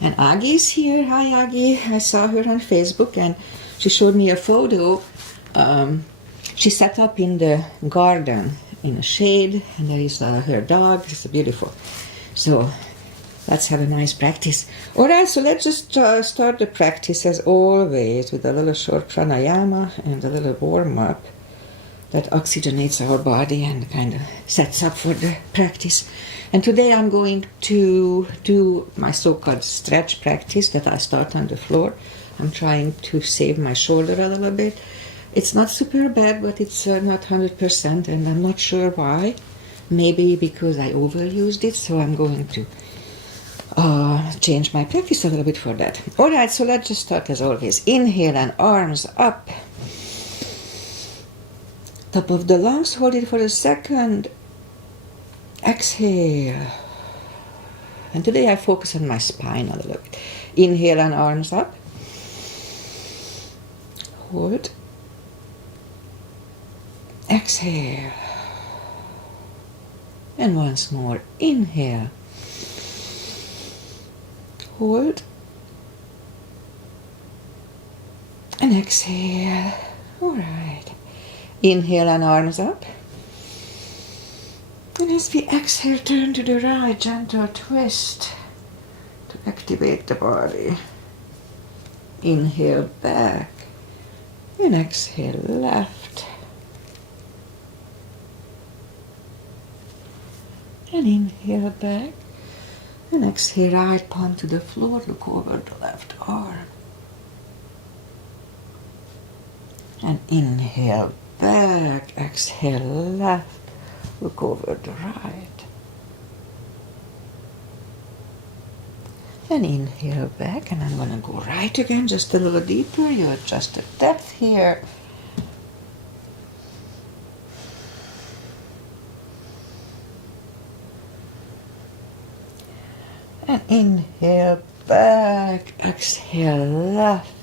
And Aggie's here. Hi, Aggie. I saw her on Facebook and she showed me a photo. She set up in the garden in a shade, and there is her dog. It's beautiful. So let's have a nice practice. All right, so let's just start the practice as always with a little short pranayama and a little warm-up that oxygenates our body and kind of sets up for the practice. And today I'm going to do my so-called stretch practice that I start on the floor. I'm trying to save my shoulder a little bit. It's not super bad, but it's not 100%, and I'm not sure why. Maybe because I overused it, so I'm going to change my practice a little bit for that. All right, so let's just start as always. Inhale and arms up. Top of the lungs, hold it for a second. Exhale. And today I focus on my spine a little bit. Inhale and arms up. Hold. Exhale. And once more. Inhale. Hold. And exhale. All right. Inhale and arms up. And as we exhale, turn to the right, gentle twist to activate the body. Inhale back and exhale left. And inhale back and exhale right palm to the floor, look over the left arm. And inhale back, exhale left. Look over the right. And inhale back, and I'm going to go right again, just a little deeper. You adjust the depth here. And inhale back, exhale left.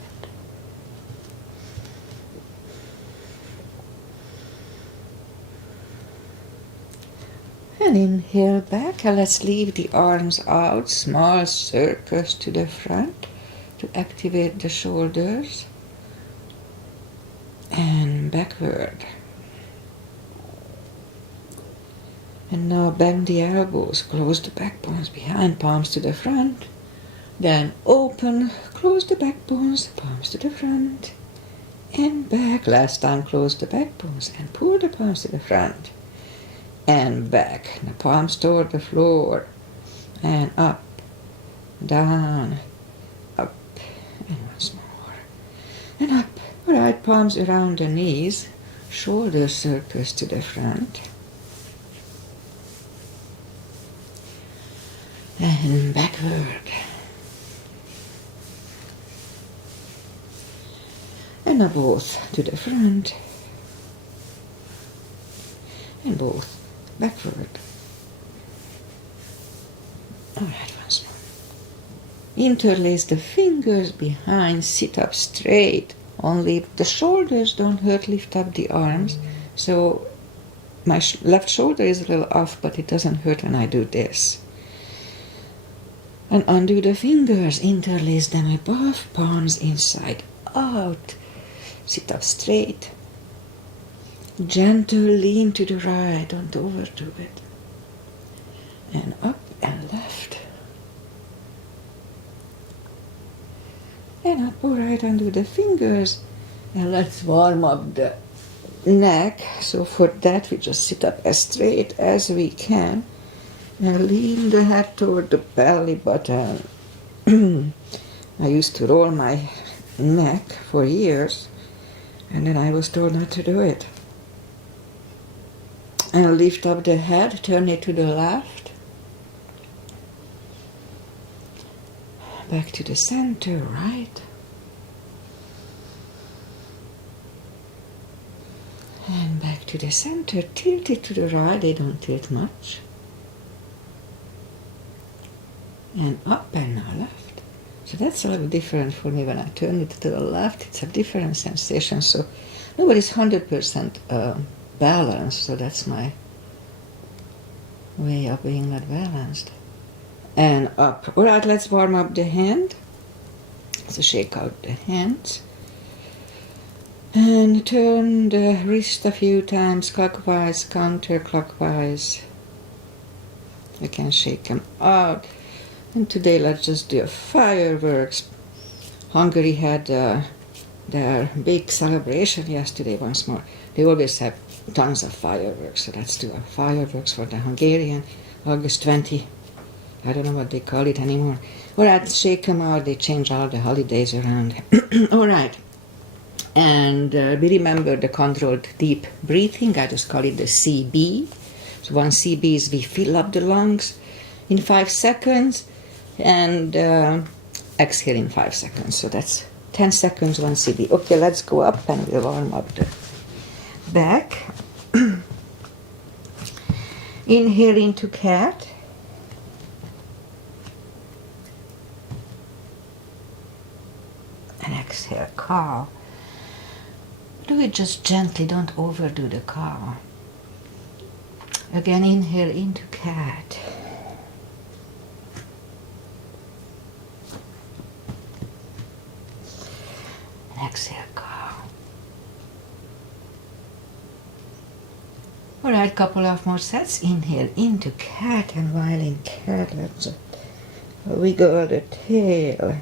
And inhale back, and let's leave the arms out, small circles to the front to activate the shoulders. And backward. And now bend the elbows, close the back bones behind, palms to the front. Then open, close the back bones, palms to the front. And back, last time close the back bones and pull the palms to the front. And back, the palms toward the floor, and up, down, up, and once more, and up. All right, palms around the knees, shoulder circles to the front, and backward, and now both to the front, and both backward. All right, once more. Interlace the fingers behind, sit up straight. Only if the shoulders don't hurt, lift up the arms. So my left shoulder is a little off, but it doesn't hurt when I do this. And undo the fingers, interlace them above, palms inside out. Sit up straight. Gentle lean to the right, don't overdo it. And up and left. And up, all right, undo the fingers. And let's warm up the neck. So for that, we just sit up as straight as we can. And lean the head toward the belly button. I used to roll my neck for years. And then I was told not to do it. And lift up the head, turn it to the left. Back to the center, right. And back to the center, tilt it to the right, they don't tilt much. And up and now left. So that's a little different for me when I turn it to the left. It's a different sensation. So nobody's 100% balanced, so that's my way of being not balanced. and up. All right, let's warm up the hand. So shake out the hands. And turn the wrist a few times, clockwise, counterclockwise. You can shake them out. And today let's just do fireworks. Hungary had their big celebration yesterday once more. They always have tons of fireworks, so let's do fireworks for the Hungarian, August 20. I don't know what they call it anymore. All right, shake them out. They change all the holidays around. All right. And we remember the controlled deep breathing. I just call it the CB. So one CB is we fill up the lungs in 5 seconds and exhale in 5 seconds. So that's 10 seconds, one CB. Okay, let's go up and we'll warm up the back. Inhale into cat. And exhale, cow. Do it just gently, don't overdo the cow. Again, inhale into cat. And exhale, cow. All right, couple of more sets. Inhale into cat, and while in cat, let's wiggle the tail.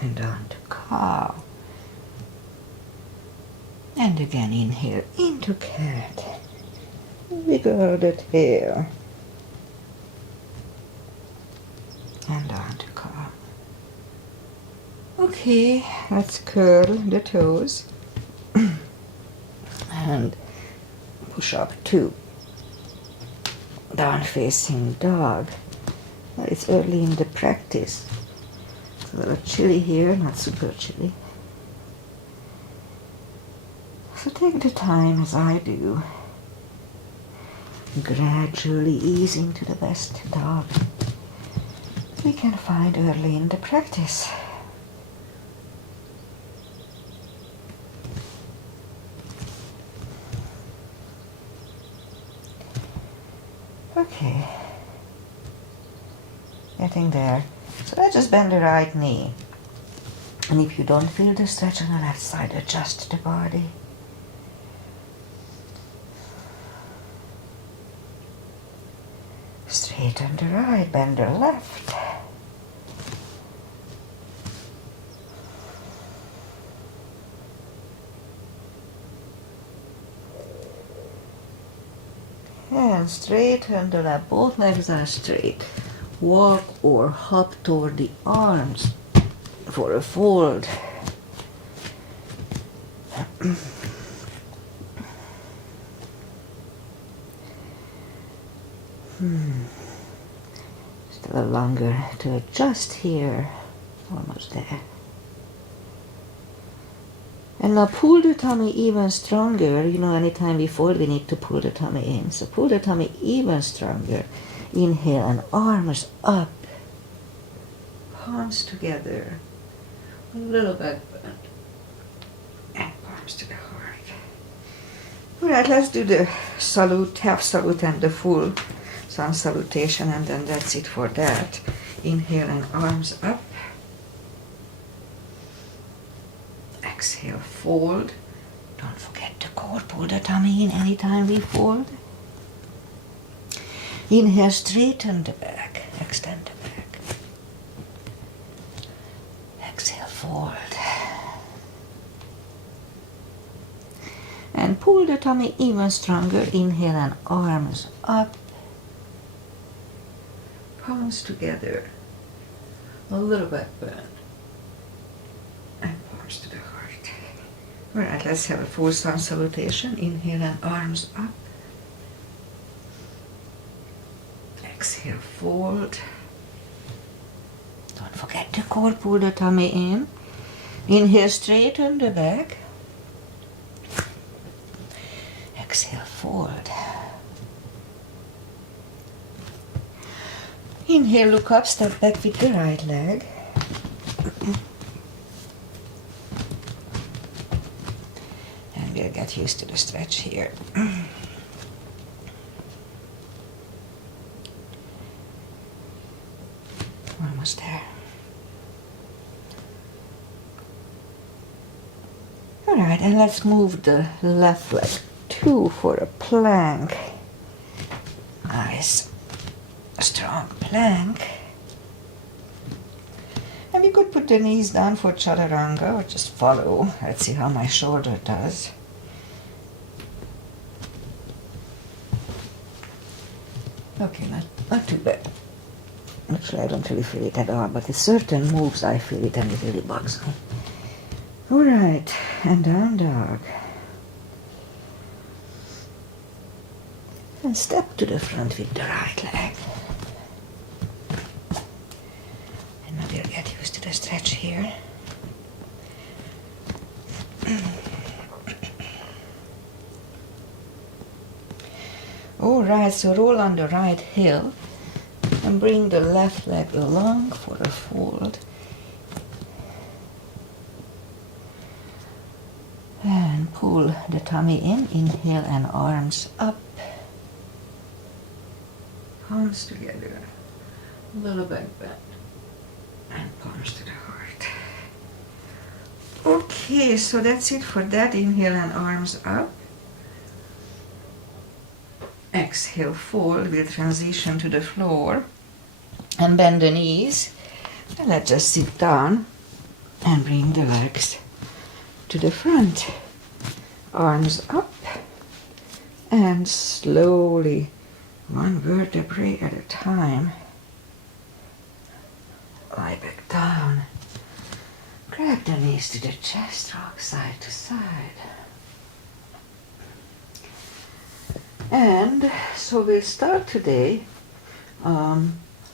And on to cow. And again, inhale into cat. Wiggle the tail. And on to cow. Okay, let's curl the toes. And push up to down facing dog. Well, it's early in the practice. It's a little chilly here, not super chilly. So take the time as I do. Gradually ease into the best dog we can find early in the practice. Okay. Getting there. So let's just bend the right knee. And if you don't feel the stretch on the left side, adjust the body. Straighten the right, bend the left. And straighten the left, both legs are straight. Walk or hop toward the arms for a fold. Still longer to adjust here. Almost there. And now pull the tummy even stronger. You know, anytime we fold, we need to pull the tummy in. So pull the tummy even stronger. Inhale and arms up. Palms together. A little back bend. And palms to the heart. Alright, let's do the salute, half salute and the full sun salutation, and then that's it for that. Inhale and arms up. Exhale, fold. Don't forget to core, pull the tummy in anytime we fold. Inhale, straighten the back, extend the back. Exhale, fold. And pull the tummy even stronger. Inhale and arms up. Palms together. A little back bend. And palms to the heart. Alright, let's have a full sun salutation. Inhale and arms up. Exhale, fold. Don't forget to core, pull the tummy in. Inhale, straighten the back. Exhale, fold. Inhale, look up, step back with the right leg. And we'll get used to the stretch here. Almost there. Alright, and let's move the left leg too for a plank. Nice, strong plank. And we could put the knees down for chaturanga or just follow. Let's see how my shoulder does. Okay, not too bad. Actually, I don't really feel it at all, but in certain moves I feel it and it really bugs me. Alright, and down dog. And step to the front with the right leg. And maybe I'll get used to the stretch here. Alright, so roll on the right heel and bring the left leg along for a fold. And pull the tummy in, inhale and arms up. Palms together, a little back bend, and palms to the heart. Okay, so that's it for that. Inhale and arms up. Exhale, fold. We'll transition to the floor and bend the knees. And let's just sit down and bring the legs to the front. Arms up and slowly, one vertebrae at a time, lie back down. Grab the knees to the chest, rock side to side. And so we'll start today.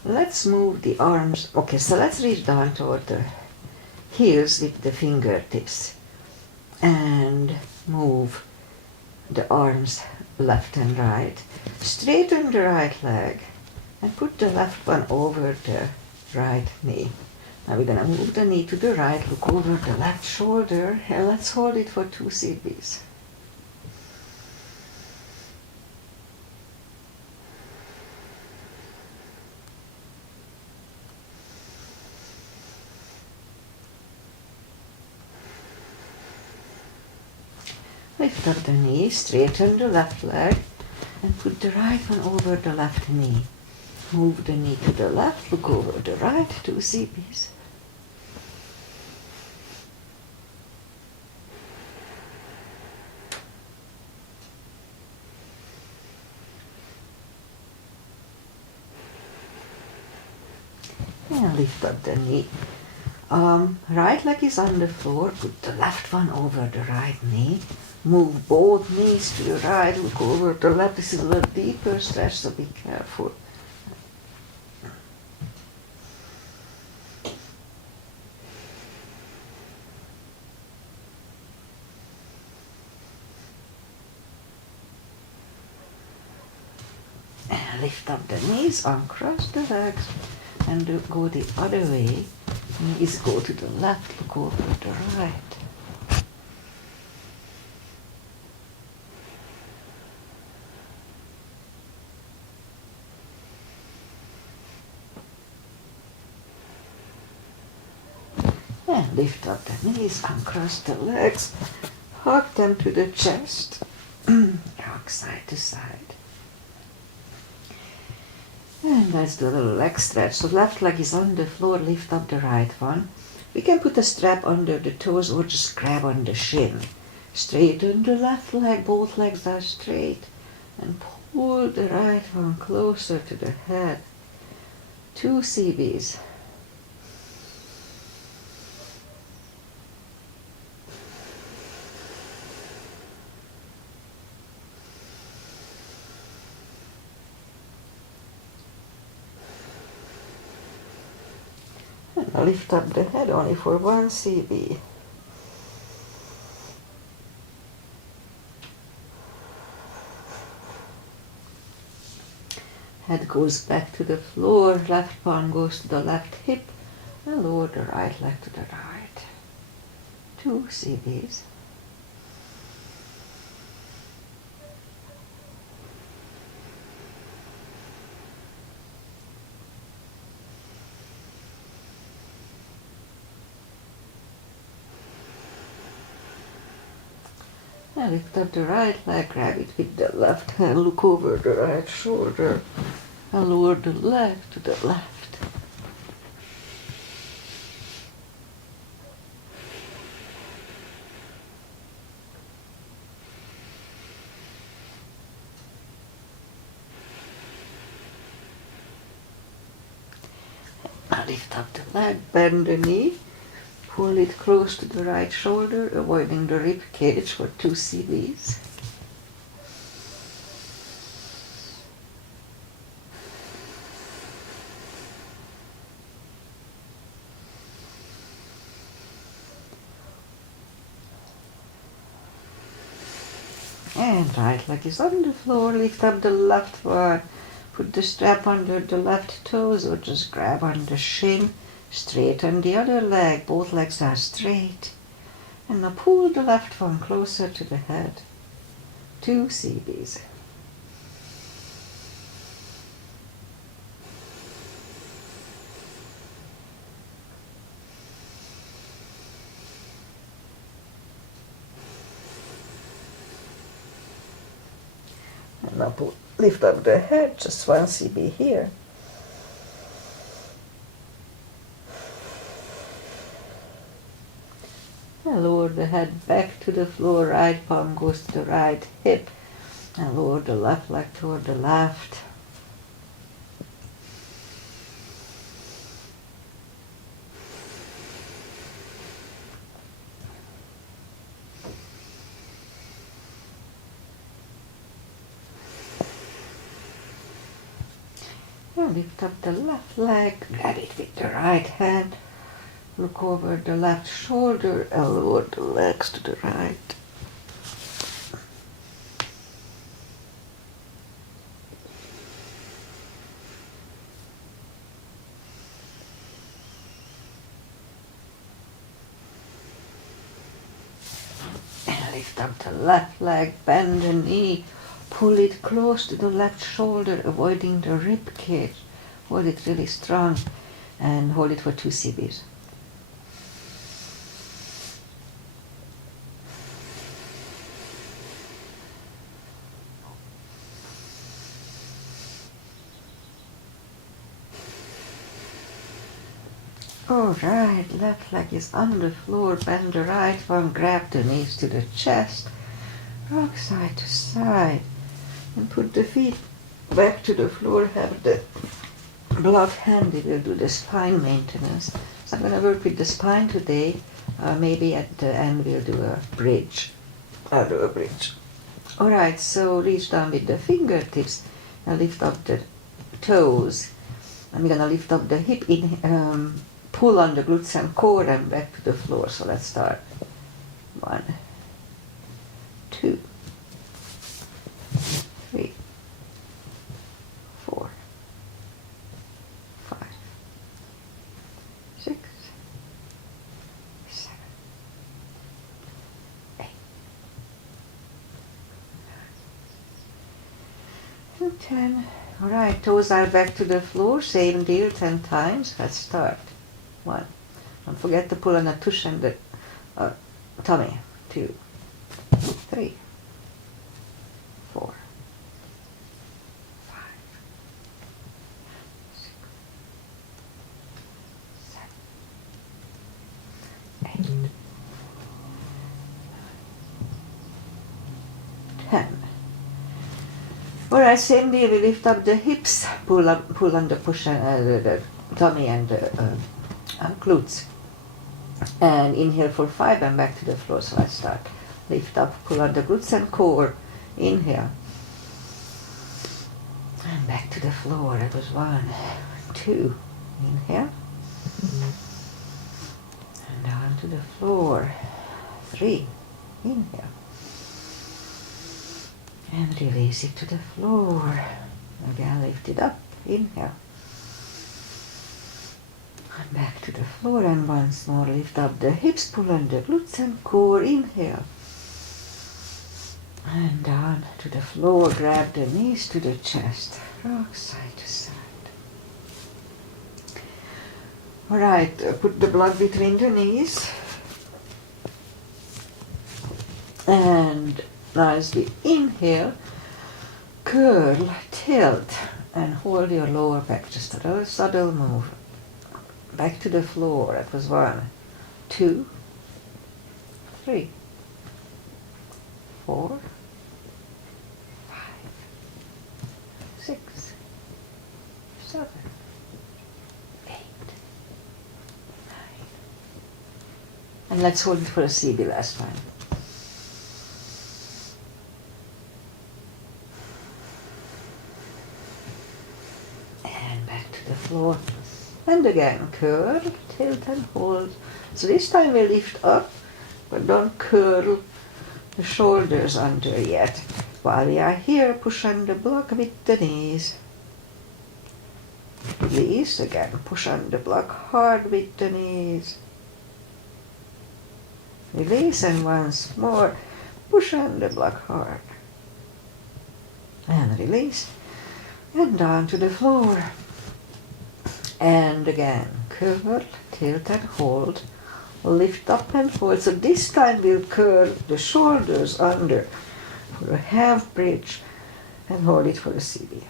Let's move the arms. Okay, so let's reach down toward the heels with the fingertips and move the arms left and right. Straighten the right leg and put the left one over the right knee. Now we're going to move the knee to the right, look over the left shoulder, and let's hold it for 2 CBs. Lift up the knee, straighten the left leg, and put the right one over the left knee. Move the knee to the left, look over the right, 2 CBs. And lift up the knee. Right leg is on the floor, put the left one over the right knee. Move both knees to the right, look over the left. This is a little deeper stretch, so be careful. And lift up the knees, uncross the legs, and go the other way. Knees go to the left, look over the right. And lift up the knees, uncross the legs, hug them to the chest, rock side to side. And let's do a little leg stretch. So left leg is on the floor, lift up the right one. We can put a strap under the toes or just grab on the shin. Straighten the left leg, both legs are straight. And pull the right one closer to the head. 2 CBs. And lift up the head only for 1 CB. Head goes back to the floor, left palm goes to the left hip, and lower the right leg to the right. 2 CBs. And lift up the right leg, grab it with the left hand, look over the right shoulder, and lower the leg to the left. Now lift up the leg, bend the knee, pull it close to the right shoulder, avoiding the rib cage for 2 CBs. And right leg is on the floor, lift up the left one, put the strap under the left toes or just grab on the shin, straighten the other leg, both legs are straight. And now pull the left one closer to the head, 2 CBs. And now lift up the head, just 1 CB here. And lower the head back to the floor, right palm goes to the right hip. And lower the left leg toward the left. And lift up the left leg, grab it with the right hand. Look over the left shoulder and lower the legs to the right. And lift up the left leg, bend the knee, pull it close to the left shoulder, avoiding the rib cage. Hold it really strong and hold it for 2 CBs. Alright, left leg is on the floor, bend the right one, grab the knees to the chest, rock side to side, and put the feet back to the floor, have the glove handy, we'll do the spine maintenance. So I'm going to work with the spine today, maybe at the end we'll do a bridge. I'll do a bridge. Alright, so reach down with the fingertips and lift up the toes. I'm going to lift up the hip in. Pull on the glutes and core and back to the floor. So let's start. 1, 2, 3, 4, 5, 6, 7, 8, 9, and 10. Alright, toes are back to the floor. Same deal 10 times. Let's start. 1. Don't forget to pull on the tush and the tummy. 2, 3, 4, 5, 6, 7, 8, 10. Alright, same deal. We lift up the hips, pull on the push and the tummy and the glutes, and inhale for 5 and back to the floor. So let's start. Lift up, pull on the glutes and core, inhale, and back to the floor. That was 1, 2, inhale, and down to the floor, 3, inhale, and release it to the floor. Again, lift it up, inhale, and back to the floor, and once more lift up the hips, pull on the glutes and core, inhale, and down to the floor, grab the knees to the chest, rock side to side. Alright, put the blood between the knees, and Now as we inhale, curl, tilt, and hold your lower back. Just a little subtle move. Back to the floor. That was 1, 2, 3, 4, 5, 6, 7, 8, 9. And let's hold it for a CB last time. And back to the floor. And again, curl, tilt and hold. So this time we lift up, but don't curl the shoulders under yet. While we are here, push on the block with the knees. Release again, push on the block hard with the knees. Release, and once more, push on the block hard. And release, and down to the floor. And again, curl, tilt and hold. Lift up and hold. So this time we'll curl the shoulders under for a half bridge and hold it for a CB.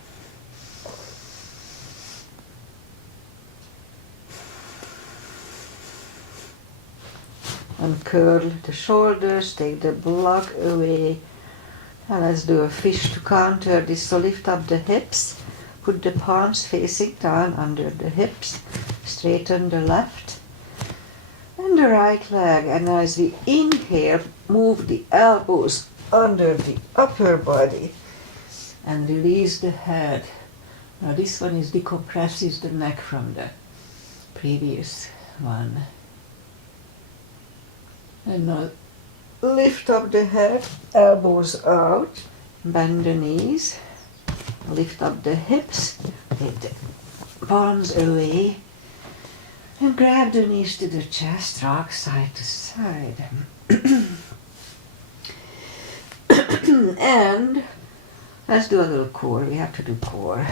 And curl the shoulders, take the block away. And let's do a fish to counter this. So lift up the hips, put the palms facing down under the hips, straighten the left and the right leg. And as we inhale, move the elbows under the upper body and release the head. Now this one decompresses the neck from the previous one. And now lift up the head, elbows out, bend the knees, lift up the hips, take the palms away, and grab the knees to the chest, rock side to side. And let's do a little core. We have to do core.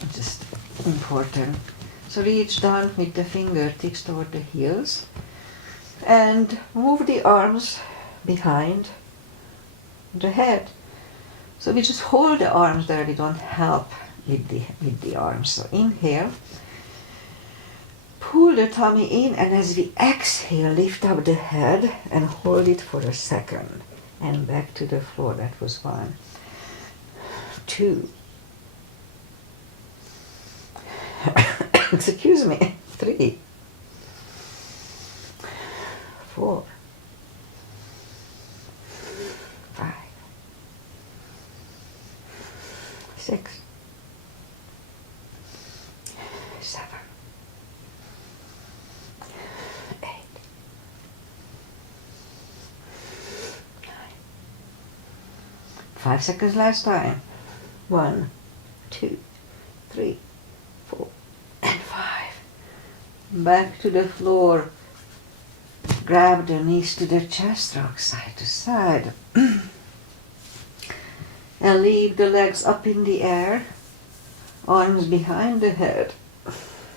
It's just important. So reach down with the fingertips toward the heels and move the arms behind the head. So we just hold the arms there, we don't help with the arms. So inhale, pull the tummy in, and as we exhale, lift up the head and hold it for a second. And back to the floor. That was 1, 2, excuse me, 3, 4, 5, 6, 7, 8, 9. 5 seconds last time. 1, 2, 3, 4, and 5. Back to the floor. Grab the knees to the chest, rock side to side. And leave the legs up in the air, arms behind the head.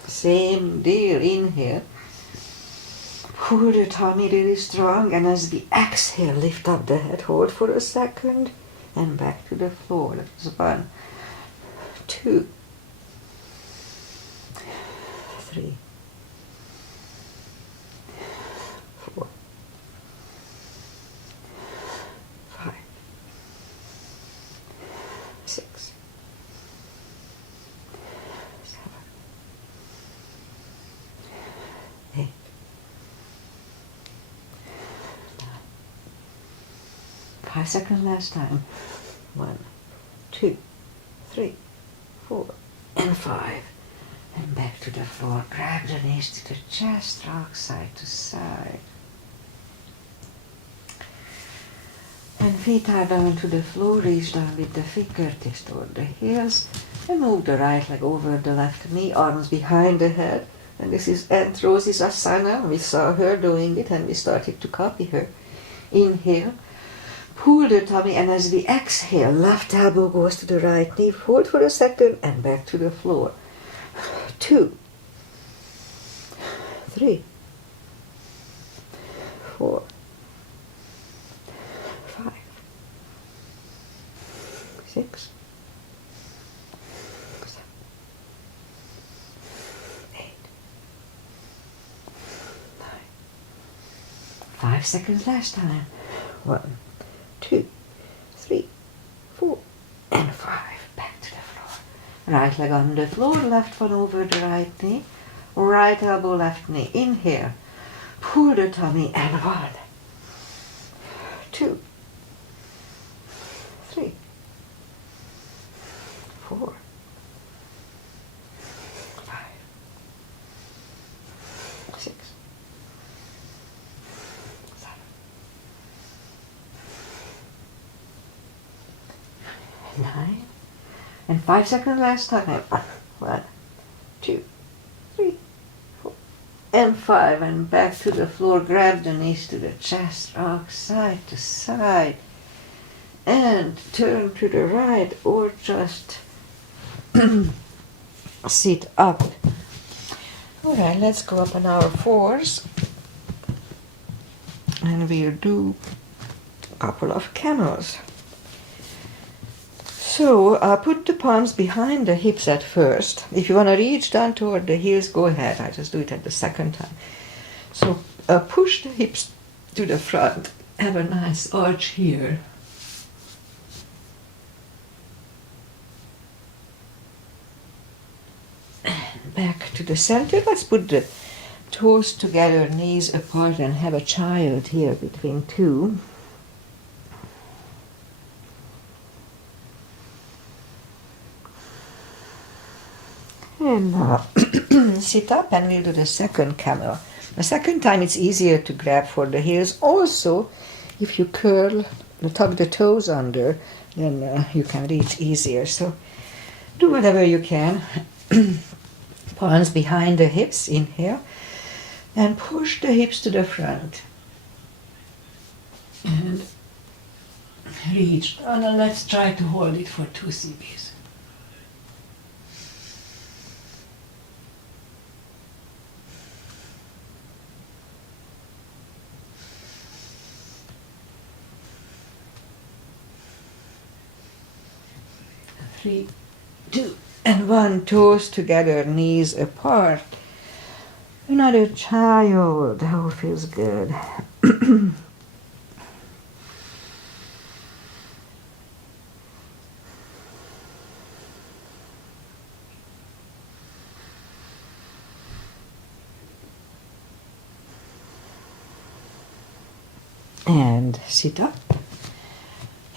Same deal, inhale. Pull the tummy really strong, and as we exhale, lift up the head, hold for a second, and back to the floor. That was 1, 2, 3, 4, 5, 6, 7, 8, 9. 5 seconds last time. 1, 2, 3, 4, and 5. And back to the floor. Grab the knees to the chest, rock side to side. And feet are down to the floor. Reach down with the fingertips toward the heels. And move the right leg over the left knee, arms behind the head. And this is Aunt Rosie's asana. We saw her doing it and we started to copy her. Inhale. Pull the tummy, and as we exhale, left elbow goes to the right knee. Hold for a second and back to the floor. 2, 3, 4, 5, 6, 7, 8, 9. 5 seconds last time. 1, 2, 3, 4, and 5. Back to the floor. Right leg on the floor, left one over the right knee. Right elbow, left knee. Inhale. Pull the tummy and 1, 2, 3, 4, 5, 6, 7, 9. And 5 seconds last time. 1, 2, 3, 4, and 5. And back to the floor. Grab the knees to the chest. Rock side to side. And turn to the right or just sit up. Alright, let's go up on our 4s. And we'll do a couple of camels. So put the palms behind the hips at first. If you want to reach down toward the heels, go ahead. I just do it at the second time. So push the hips to the front. Have a nice arch here. And back to the center. Let's put the toes together, knees apart, and have a child here between two. And sit up, and we'll do the second camel. The second time it's easier to grab for the heels. Also, if you tuck the toes under, then you can reach easier. So do whatever you can. Palms behind the hips, inhale, and push the hips to the front. And reach down, and let's try to hold it for 2 CBs. Three, 2, and 1. Toes together, knees apart. Another child. Oh, feels good. And sit up.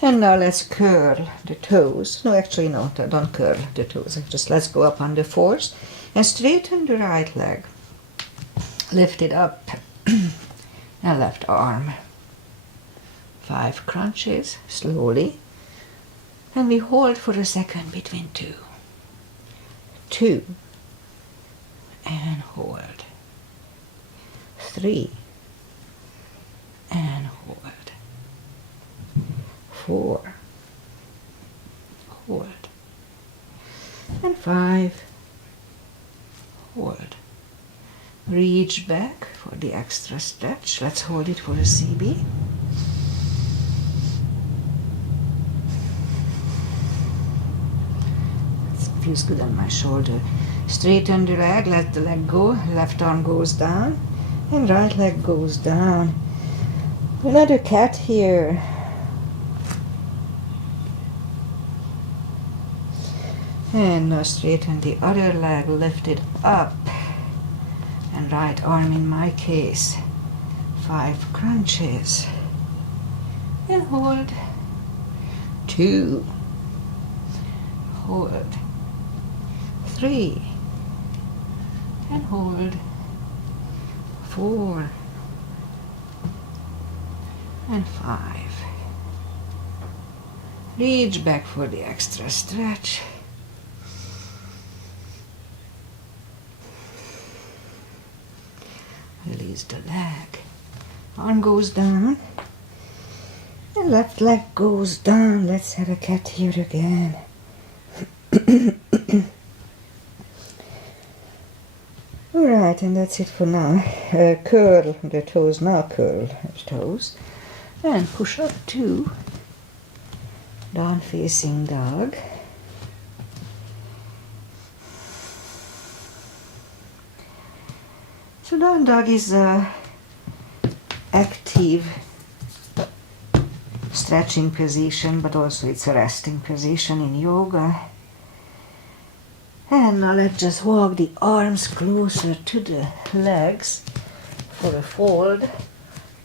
And now let's curl the toes. No, actually, no, don't curl the toes. Just let's go up on the 4s and straighten the right leg. Lift it up and left arm. 5 crunches, slowly. And we hold for a second between 2. 2. And hold. 3. And hold. 4, hold, and 5, hold. Reach back for the extra stretch. Let's hold it for a CB. It feels good on my shoulder. Straighten the leg, let the leg go. Left arm goes down, and right leg goes down. Another cat here. And now straighten the other leg, lift it up, and right arm in my case. 5 crunches, and hold. 2, hold. 3, and hold. 4, and 5. Reach back for the extra stretch. Release the leg. Arm goes down. And left leg goes down. Let's have a cat here again. Alright, and that's it for now. Curl the toes. Now curl the toes. And push up 2. Down facing dog. So down dog is a active stretching position, but also it's a resting position in yoga. And now let's just walk the arms closer to the legs for a fold.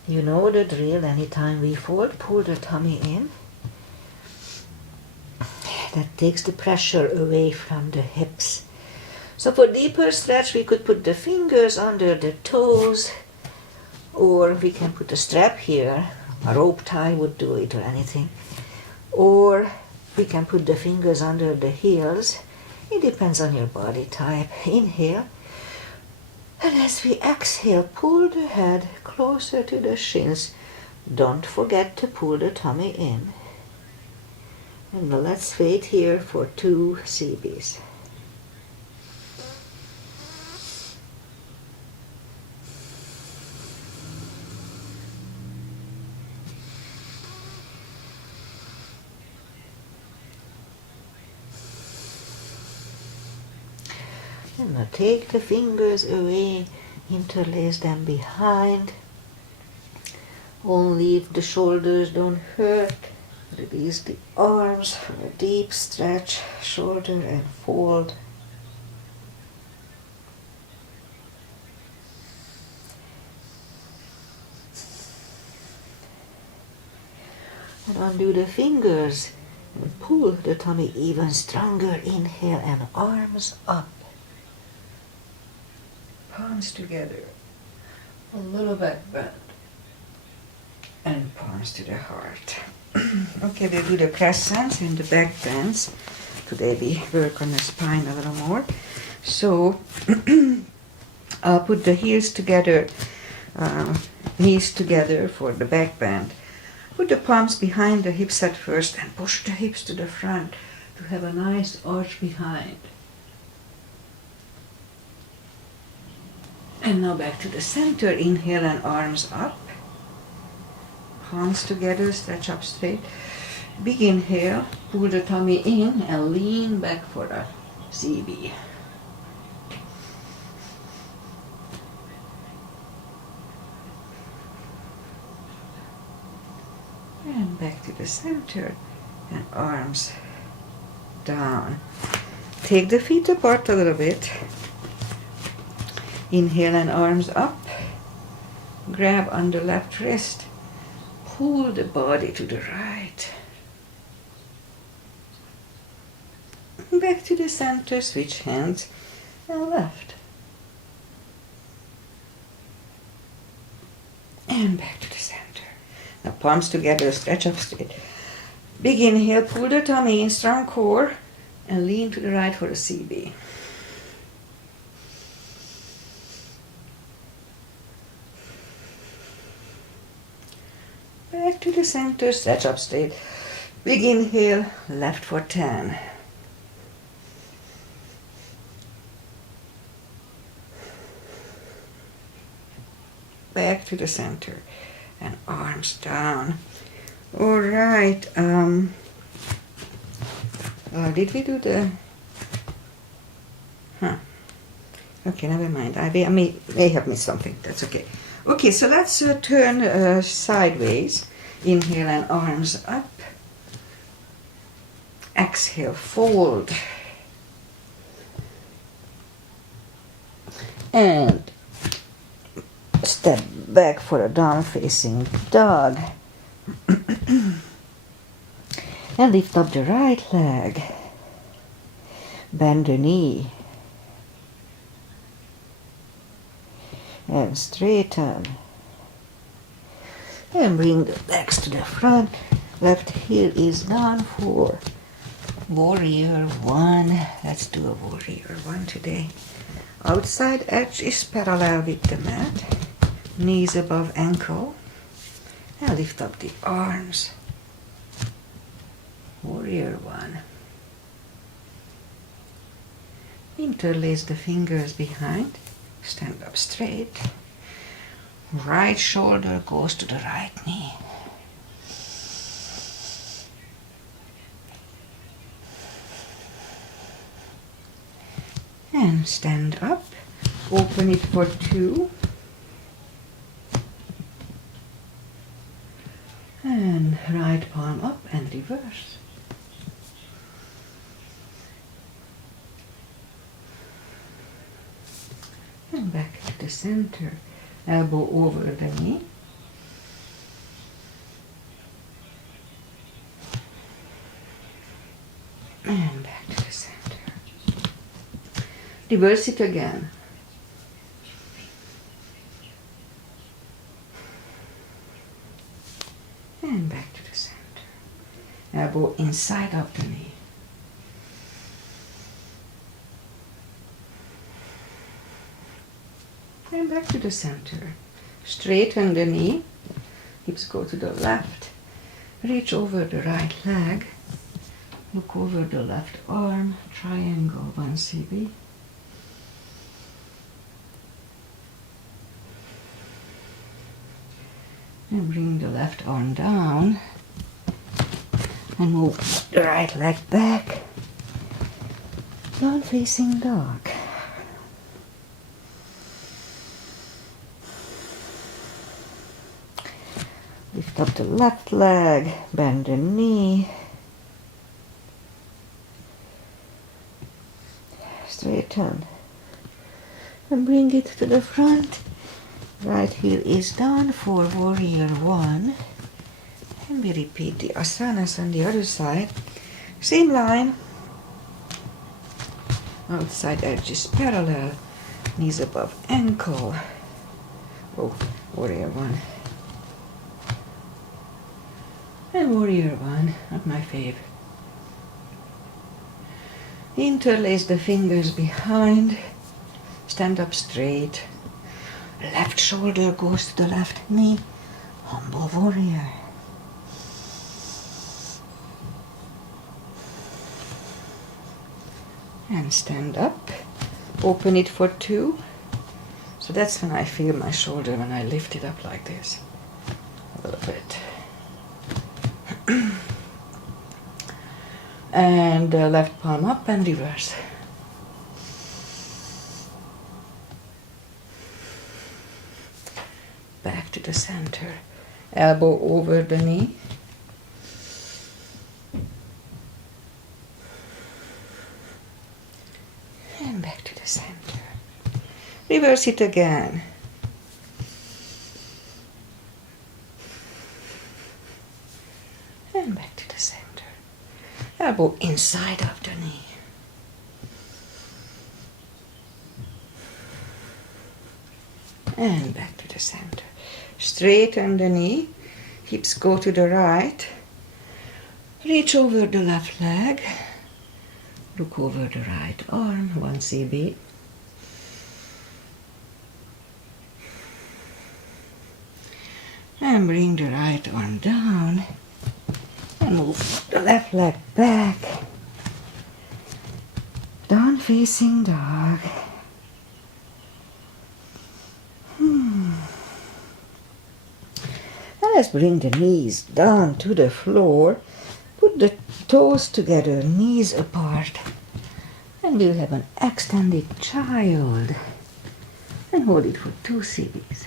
You know the drill. Anytime we fold, pull the tummy in. That takes the pressure away from the hips. So for deeper stretch, we could put the fingers under the toes, or we can put a strap here. A rope tie would do it, or anything. Or we can put the fingers under the heels. It depends on your body type. Inhale. And as we exhale, pull the head closer to the shins. Don't forget to pull the tummy in. And now let's wait here for 2 CBs. And now take the fingers away, interlace them behind. Only if the shoulders don't hurt. Release the arms for a deep stretch, shoulder and fold. And undo the fingers and pull the tummy even stronger. Inhale and arms up. Palms together, a little back bend, and palms to the heart. Okay, we'll do the crescents and the back bends. Today we work on the spine a little more. So I'll put the heels together, knees together for the back bend. Put the palms behind the hips at first and push the hips to the front to have a nice arch behind. And now back to the center. Inhale and arms up. Palms together, stretch up straight. Big inhale, pull the tummy in and lean back for a CB. And back to the center and arms down. Take the feet apart a little bit. Inhale and arms up. Grab on the left wrist. Pull the body to the right. Back to the center, switch hands and left. And back to the center. Now palms together, stretch up straight. Big inhale, pull the tummy in, strong core, and lean to the right for a CB. Back to the center, stretch up straight. Big inhale, left for 10. Back to the center and arms down. All right. Did we do the? Okay, never mind. I may have missed something. That's okay. Okay, so let's turn sideways. Inhale and arms up. Exhale, fold. And step back for a down-facing dog. And lift up the right leg. Bend the knee. And straighten. And bring the legs to the front. Left heel is down for warrior 1. Let's do a warrior 1 today. Outside edge is parallel with the mat. Knees above ankle. And lift up the arms. Warrior 1. Interlace the fingers behind. Stand up straight. Right shoulder goes to the right knee. And stand up, open it for 2. And right palm up and reverse. And back to the center, elbow over the knee. And back to the center. Reverse it again. And back to the center. Elbow inside of the knee. And back to the center. Straighten the knee. Hips go to the left. Reach over the right leg. Look over the left arm. Triangle 1 cb. And bring the left arm down. And move the right leg back. Down facing dog. Lift up the left leg, bend the knee. Straighten. And bring it to the front. Right heel is down for warrior 1. And we repeat the asanas on the other side. Same line. Outside edge is parallel. Knees above ankle. Oh, warrior 1. And warrior 1, not my fave. Interlace the fingers behind. Stand up straight. Left shoulder goes to the left knee. Humble warrior. And stand up. Open it for 2. So that's when I feel my shoulder when I lift it up like this. A little bit. And left palm up and reverse. Back to the center. Elbow over the knee. And back to the center. Reverse it again. And back to the center. Elbow inside of the knee. And back to the center. Straighten the knee. Hips go to the right. Reach over the left leg. Look over the right arm, 1 cb. And bring the right arm down. And move the left leg back. Down facing dog. And let's bring the knees down to the floor. Put the toes together, knees apart. And we'll have an extended child. And hold it for 2 cbs.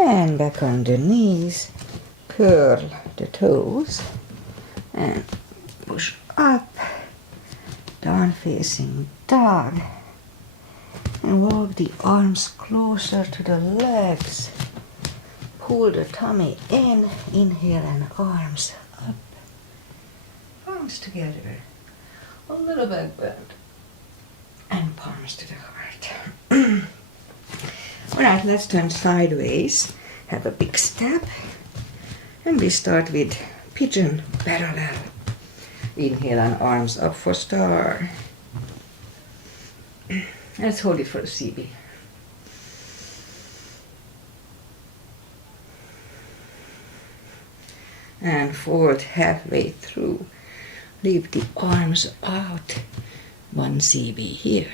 And back on the knees, curl the toes and push up, down facing dog, and walk the arms closer to the legs. Pull the tummy in, inhale and arms up, palms together, a little back bend, and palms to the heart. Alright, let's turn sideways, have a big step, and we start with pigeon parallel. Inhale and arms up for star. Let's hold it for a CB. And fold halfway through. Leave the arms out. 1 CB here.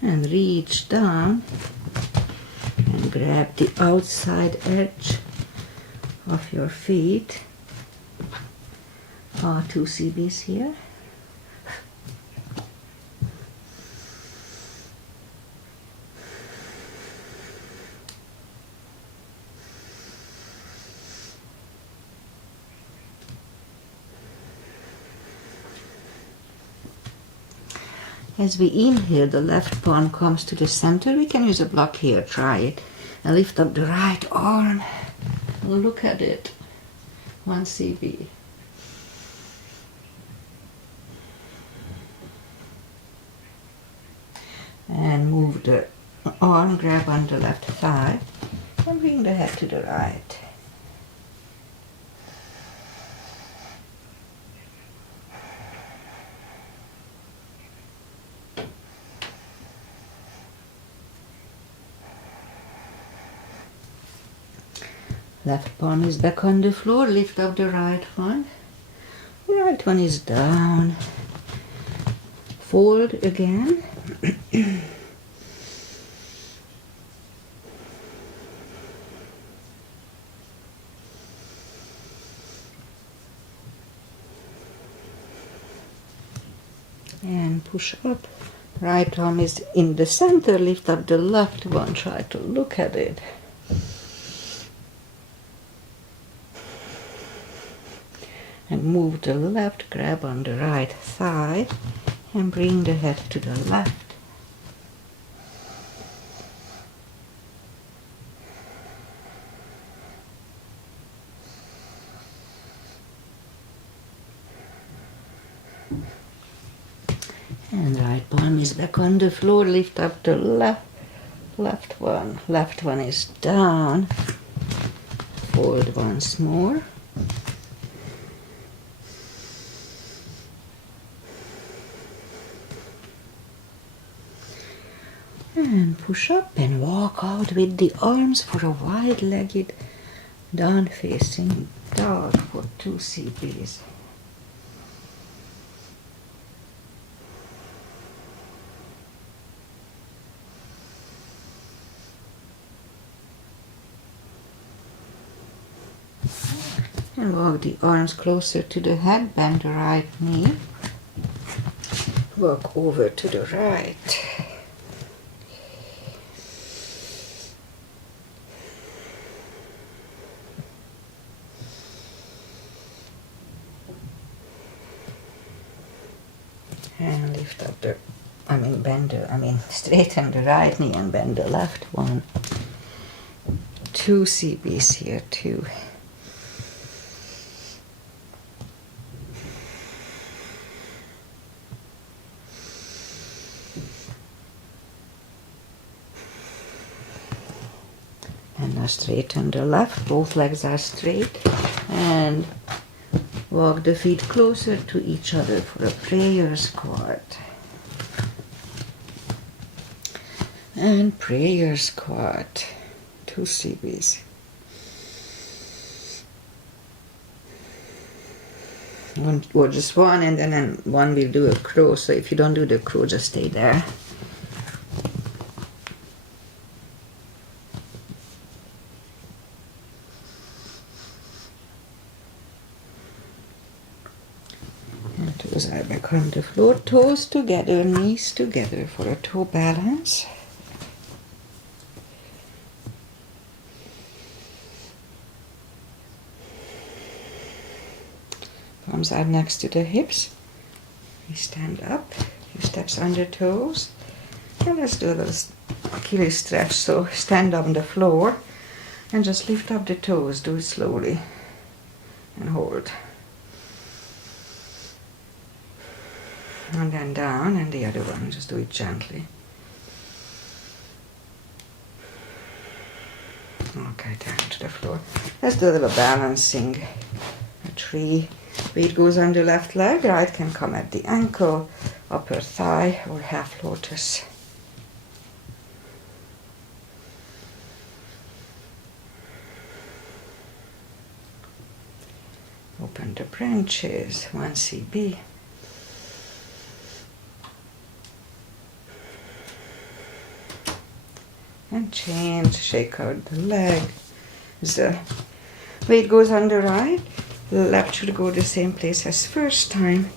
And reach down and grab the outside edge of your feet. 2 CBs here. As we inhale, the left palm comes to the center. We can use a block here, try it. And lift up the right arm. Look at it. 1 CB. And move the arm, grab on the left thigh, and bring the head to the right. Left palm is back on the floor, lift up the right one. Right one is down. Fold again. And push up. Right arm is in the center, lift up the left one, try to look at it. And move the left, grab on the right thigh, and bring the head to the left. And right palm is back on the floor, lift up the left one. Left one is down. Fold once more. And push up and walk out with the arms for a wide-legged down-facing dog for 2 CBs. And walk the arms closer to the head, bend the right knee. Walk over to the right. And lift up the, straighten the right knee and bend the left one. 2 CBs here too. And now straighten the left, both legs are straight, and walk the feet closer to each other for a prayer squat. And prayer squat, 2 CBs. Or just one, and then one will do a crow, so if you don't do the crow, just stay there. Toes are back on the floor, toes together, knees together for a toe balance. Palms are next to the hips. We stand up, few steps on the toes. And let's do a little Achilles stretch. So stand on the floor and just lift up the toes. Do it slowly and hold. And then down, and the other one, just do it gently. Okay, down to the floor. Let's do a little balancing. A tree. Weight goes on the left leg, right can come at the ankle, upper thigh, or half lotus. Open the branches, 1 CB. And change, shake out the leg. The weight goes on the right, left should go the same place as first time.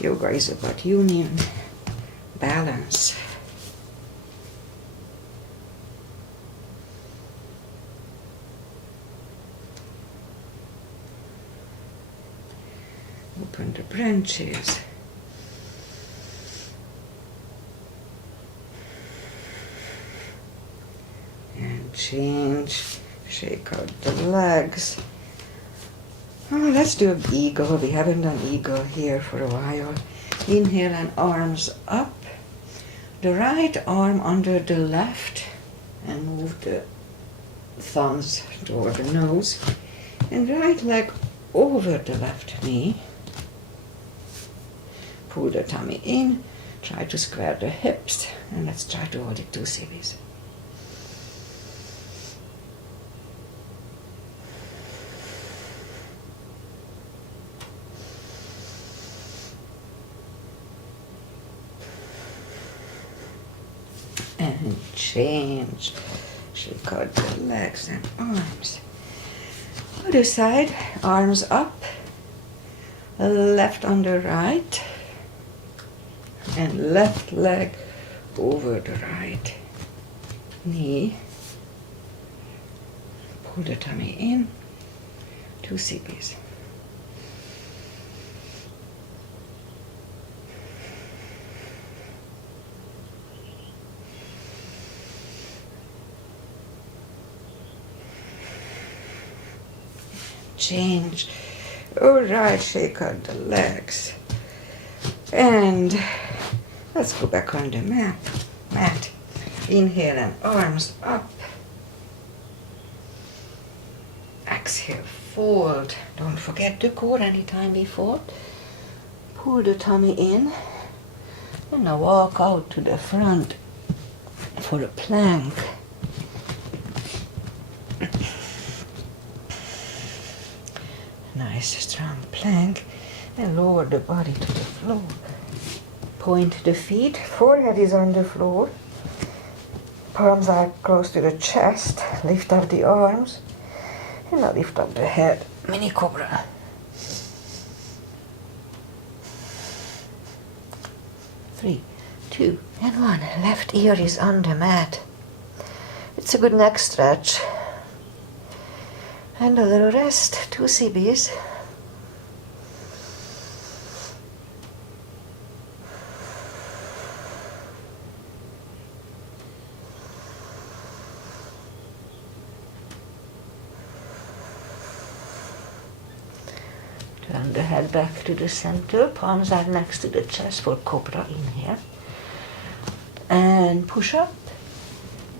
Yoga is about union, balance. Open the branches. And change, shake out the legs. Oh, let's do an eagle. We haven't done eagle here for a while. Inhale and arms up. The right arm under the left and move the thumbs toward the nose. And right leg over the left knee. Pull the tummy in. Try to square the hips. And let's try to hold it 2 series. And change. Shake out the legs and arms. Other side, arms up. Left under right. And left leg over the right knee. Pull the tummy in. 2 CPs. Change. All right, shake out the legs. And let's go back on the mat. Inhale and arms up. Exhale, fold. Don't forget the core anytime before. Pull the tummy in. And now walk out to the front for a plank. Nice strong plank, and lower the body to the floor. Point the feet, forehead is on the floor. Palms are close to the chest. Lift up the arms, and now lift up the head. Mini cobra. 3, 2, and 1. Left ear is on the mat. It's a good neck stretch. And a little rest, 2 CBs. Turn the head back to the center, palms are next to the chest for cobra. Inhale. And push up.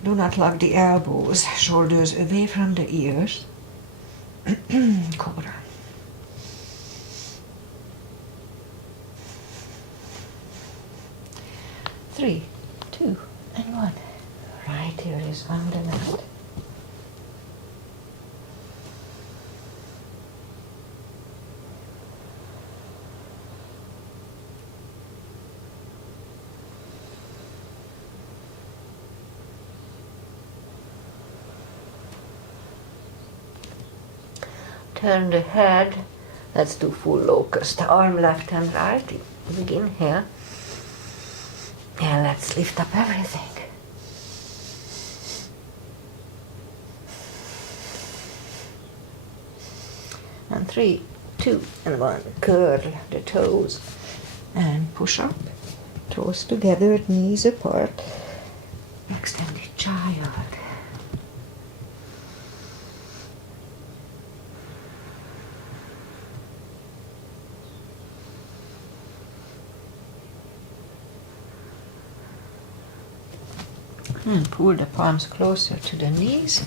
Do not lock the elbows, shoulders away from the ears. Cobra. 3, 2, and 1. Right here is on the mat. Turn the head. Let's do full locust. Arm left and right. Begin here. And let's lift up everything. And 3, 2, and 1. Curl the toes. And push up. Toes together, knees apart. Extended child. And pull the palms closer to the knees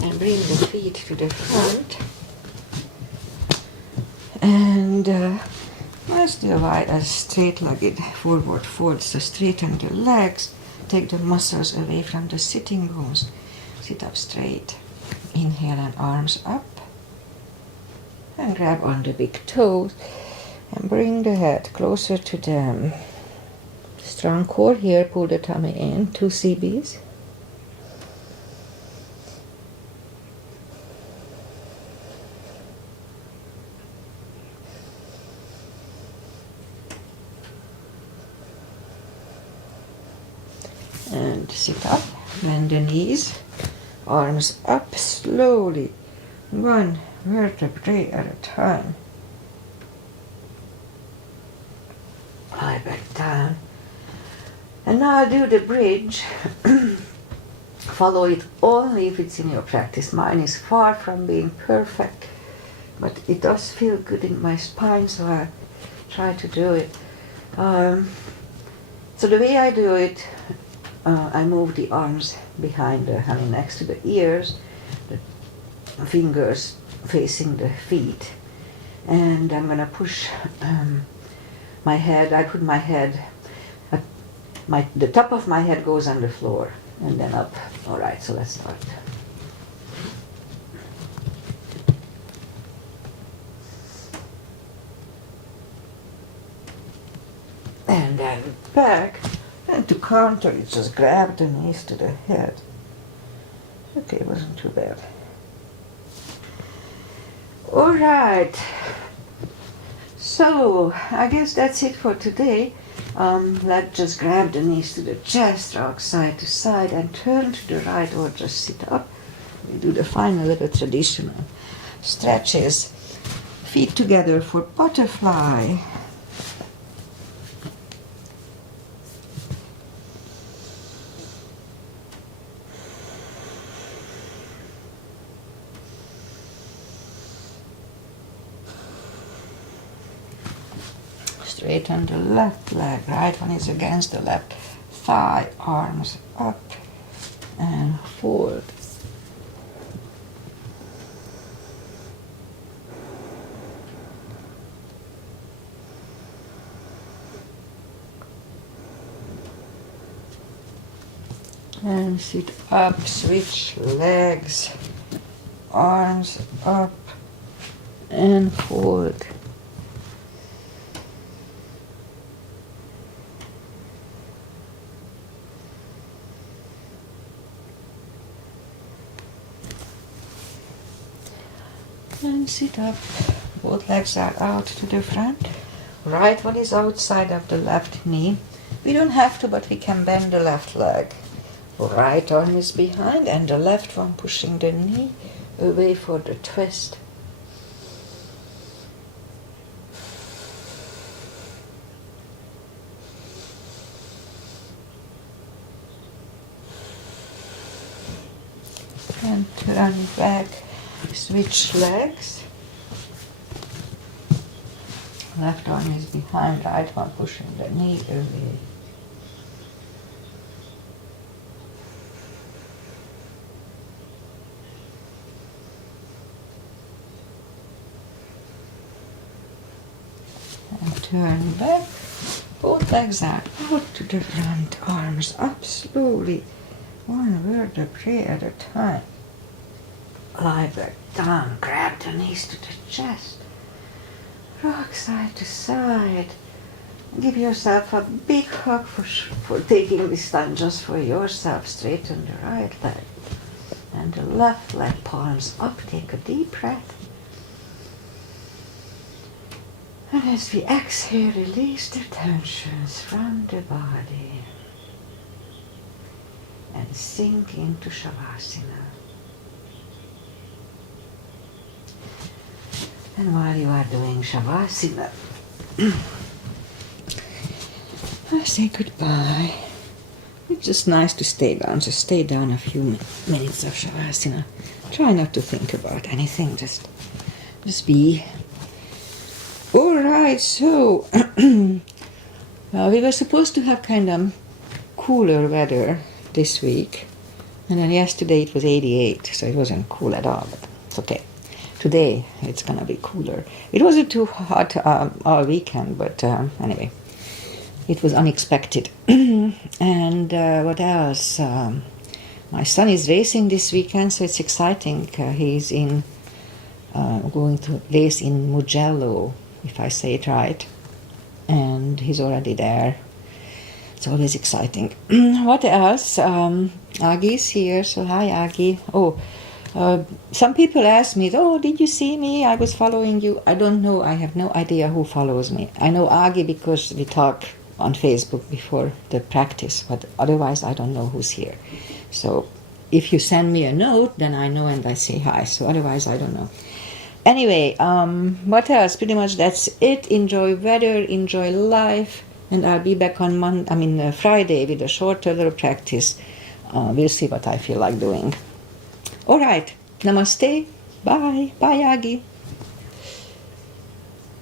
and bring the feet to the front. And while still wide as straight-legged forward fold, so straighten the legs, take the muscles away from the sitting bones. Sit up straight. Inhale and arms up. And grab on the big toes and bring the head closer to them. Strong core here, pull the tummy in, 2 CBs. And sit up, bend the knees, arms up slowly, one vertebrae at a time. Lie back down. And now do the bridge. Follow it only if it's in your practice. Mine is far from being perfect, but it does feel good in my spine, so I try to do it. So the way I do it, I move the arms behind next to the ears, the fingers facing the feet, and I'm gonna push my head. I put my head, the top of my head goes on the floor, and then up. All right, so let's start. And then back, and to counter it, just grab the knees to the head. Okay, it wasn't too bad. All right, so I guess that's it for today. Let's just grab the knees to the chest, rock side to side, and turn to the right, or just sit up. We do the final little traditional stretches. Feet together for butterfly. Straighten the left leg, right one is against the left thigh, arms up and forward. And sit up, switch legs, arms up and forward. And sit up, both legs are out to the front. Right one is outside of the left knee. We don't have to, but we can bend the left leg. Right arm is behind and the left one pushing the knee away for the twist. And turn back. Switch legs. Left arm is behind, right one pushing the knee away. And turn back. Both legs are out to the front, arms up slowly, one vertebrae at a time. Lie back down, grab the knees to the chest, rock side to side. Give yourself a big hug for taking this time just for yourself. Straighten the right leg and the left leg, palms up. Take a deep breath. And as we exhale, release the tensions from the body and sink into Shavasana. And while you are doing Shavasana, I say goodbye. It's just nice to stay down. Just stay down a few minutes of Shavasana. Try not to think about anything. Just be. All right. So well, we were supposed to have kind of cooler weather this week, and then yesterday it was 88, so it wasn't cool at all. But it's okay. Today it's gonna be cooler. It wasn't too hot all weekend, but anyway, it was unexpected. And what else? My son is racing this weekend, so it's exciting. He's going to race in Mugello, if I say it right, and he's already there. It's always exciting. What else? Aggie's here, so hi Aggie. Some people ask me, did you see me? I was following you. I don't know. I have no idea who follows me. I know Aggie because we talk on Facebook before the practice, but otherwise I don't know who's here. So if you send me a note, then I know and I say hi. So otherwise I don't know. Anyway, what else? Pretty much that's it. Enjoy weather, enjoy life, and I'll be back on Friday with a shorter little practice. We'll see what I feel like doing. All right. Namaste. Bye. Bye, Yagi.